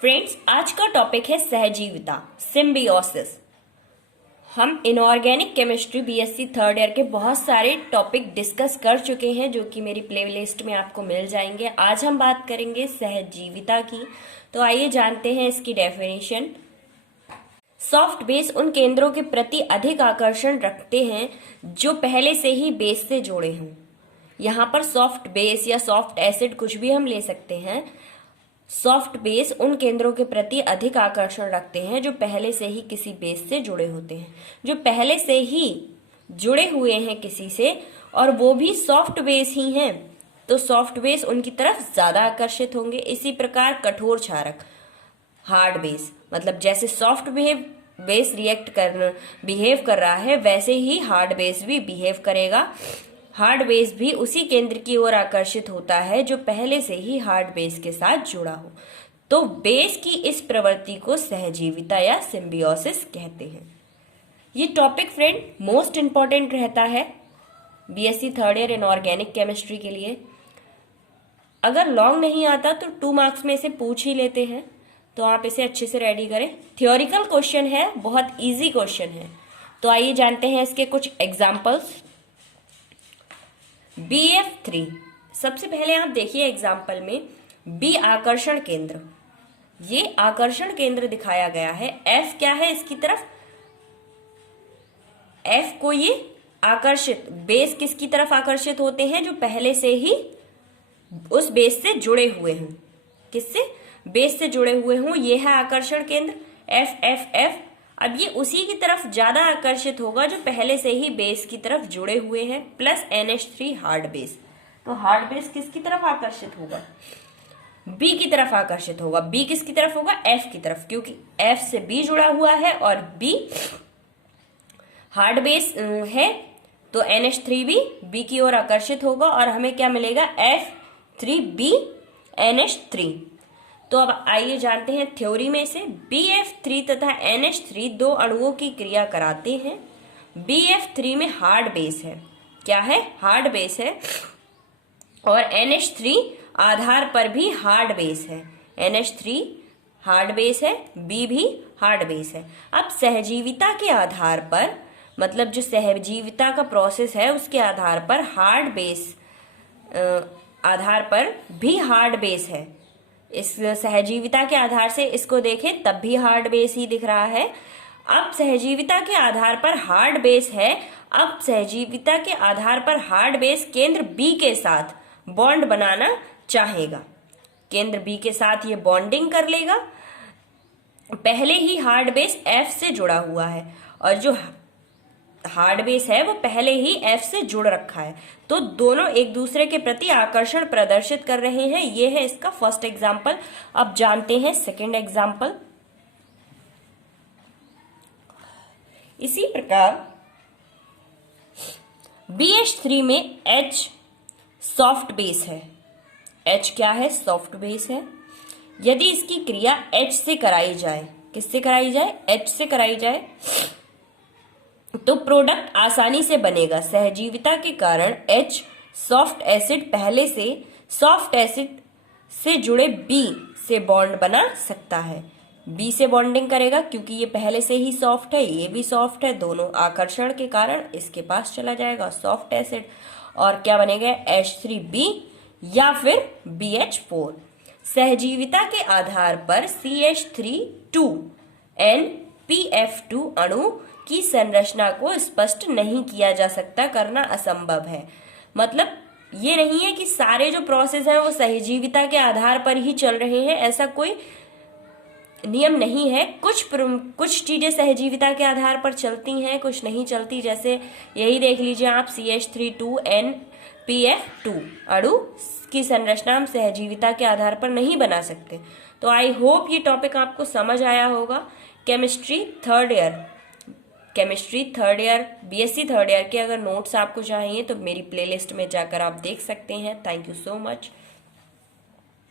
Friends, आज का topic है सहजीविता, सिम्बियोसिस। हम inorganic chemistry BSc third year के बहुत सारे टॉपिक डिस्कस कर चुके हैं जो कि मेरी प्लेलिस्ट में आपको मिल जाएंगे। आज हम बात करेंगे सहजीविता की। तो आइए जानते हैं इसकी डेफिनेशन। सॉफ्ट बेस उन केंद्रों के प्रति अधिक आकर्षण रखते हैं जो पहले से ही बेस से जुड़े हों। यहाँ पर सॉफ्ट बेस या सॉफ्ट एसिड कुछ भी हम ले सकते हैं। सॉफ्ट बेस उन केंद्रों के प्रति अधिक आकर्षण रखते हैं जो पहले से ही किसी बेस से जुड़े होते हैं, जो पहले से ही जुड़े हुए हैं किसी से, और वो भी सॉफ्ट बेस ही हैं, तो सॉफ्ट बेस उनकी तरफ ज्यादा आकर्षित होंगे। इसी प्रकार कठोर क्षारक, हार्ड बेस, मतलब जैसे सॉफ्ट बेस बिहेव कर रहा है वैसे ही हार्ड बेस भी बिहेव करेगा। हार्ड बेस भी उसी केंद्र की ओर आकर्षित होता है जो पहले से ही हार्ड बेस के साथ जुड़ा हो। तो बेस की इस प्रवृत्ति को सहजीविता या सिम्बियोसिस कहते हैं। ये टॉपिक फ्रेंड मोस्ट इंपॉर्टेंट रहता है BSc third year inorganic chemistry के लिए। अगर लॉन्ग नहीं आता तो 2 मार्क्स में इसे पूछ ही लेते हैं, तो आप इसे अच्छे से रेडी करें। थियोरिकल क्वेश्चन है, बहुत इजी क्वेश्चन है। तो आइए जानते हैं इसके कुछ एग्जाम्पल्स। BF3, सबसे पहले आप देखिए एग्जाम्पल में बी आकर्षण केंद्र, ये आकर्षण केंद्र दिखाया गया है। F क्या है इसकी तरफ, F को ये आकर्षित, बेस किसकी तरफ आकर्षित होते हैं जो पहले से ही उस बेस से जुड़े हुए हों। किससे? बेस से जुड़े हुए हों, ये है आकर्षण केंद्र F। अब ये उसी की तरफ ज्यादा आकर्षित होगा जो पहले से ही बेस की तरफ जुड़े हुए हैं, प्लस NH3 हार्ड बेस। तो हार्ड बेस किसकी तरफ आकर्षित होगा? B की तरफ आकर्षित होगा। B किसकी तरफ होगा? F की तरफ, क्योंकि F से B जुड़ा हुआ है और B हार्ड बेस है, तो NH3 भी B की ओर आकर्षित होगा और हमें क्या मिलेगा? F3B NH3। तो अब आइए जानते हैं थ्योरी में से। BF3 तथा NH3 दो अणुओं की क्रिया कराते हैं। BF3 में हार्ड बेस है, क्या है? हार्ड बेस है, और NH3 आधार पर भी हार्ड बेस है। NH3 हार्ड बेस है, B भी हार्ड बेस है। अब सहजीविता के आधार पर, मतलब जो सहजीविता का प्रोसेस है उसके आधार पर हार्ड बेस आधार पर भी हार्ड बेस है। इस सहजीविता के आधार से इसको देखें तब भी हार्ड बेस ही दिख रहा है। अब सहजीविता के आधार पर हार्ड बेस है, अब सहजीविता के आधार पर हार्ड बेस केंद्र B के साथ बॉन्ड बनाना चाहेगा। केंद्र B के साथ ये बॉन्डिंग कर लेगा। पहले ही हार्ड बेस F से जुड़ा हुआ है और जो हार्ड बेस है वो पहले ही F से जुड़ रखा है, तो दोनों एक दूसरे के प्रति आकर्षण प्रदर्शित कर रहे हैं। ये है इसका फर्स्ट एग्जाम्पल। अब जानते हैं सेकंड एग्जाम्पल। इसी प्रकार BH3 में H सॉफ्ट बेस है। H क्या है? सॉफ्ट बेस है। यदि इसकी क्रिया H से कराई जाए, किससे कराई जाए? H से कराई जाए, तो प्रोडक्ट आसानी से बनेगा। सहजीविता के कारण H सॉफ्ट एसिड पहले से सॉफ्ट एसिड से जुड़े B से बॉन्ड बना सकता है। B से बॉन्डिंग करेगा क्योंकि ये पहले से ही सॉफ्ट है, ये भी सॉफ्ट है, दोनों आकर्षण के कारण इसके पास चला जाएगा सॉफ्ट एसिड, और क्या बनेगा? H3B या फिर BH4। सहजीविता के आधार पर CH3 2NPF2 अणु की संरचना को स्पष्ट नहीं किया जा सकता, करना असंभव है। मतलब ये नहीं है कि सारे जो प्रोसेस हैं वो सहजीविता के आधार पर ही चल रहे हैं, ऐसा कोई नियम नहीं है। कुछ चीजें सहजीविता के आधार पर चलती हैं, कुछ नहीं चलती। जैसे यही देख लीजिए आप, CH3 2NPF2 अणु की संरचना हम सहजीविता के आधार पर नहीं बना सकते। तो आई होप ये टॉपिक आपको समझ आया होगा। Chemistry third year BSc third year के अगर नोट्स आपको चाहिए तो मेरी प्लेलिस्ट में जाकर आप देख सकते हैं। Thank you so much.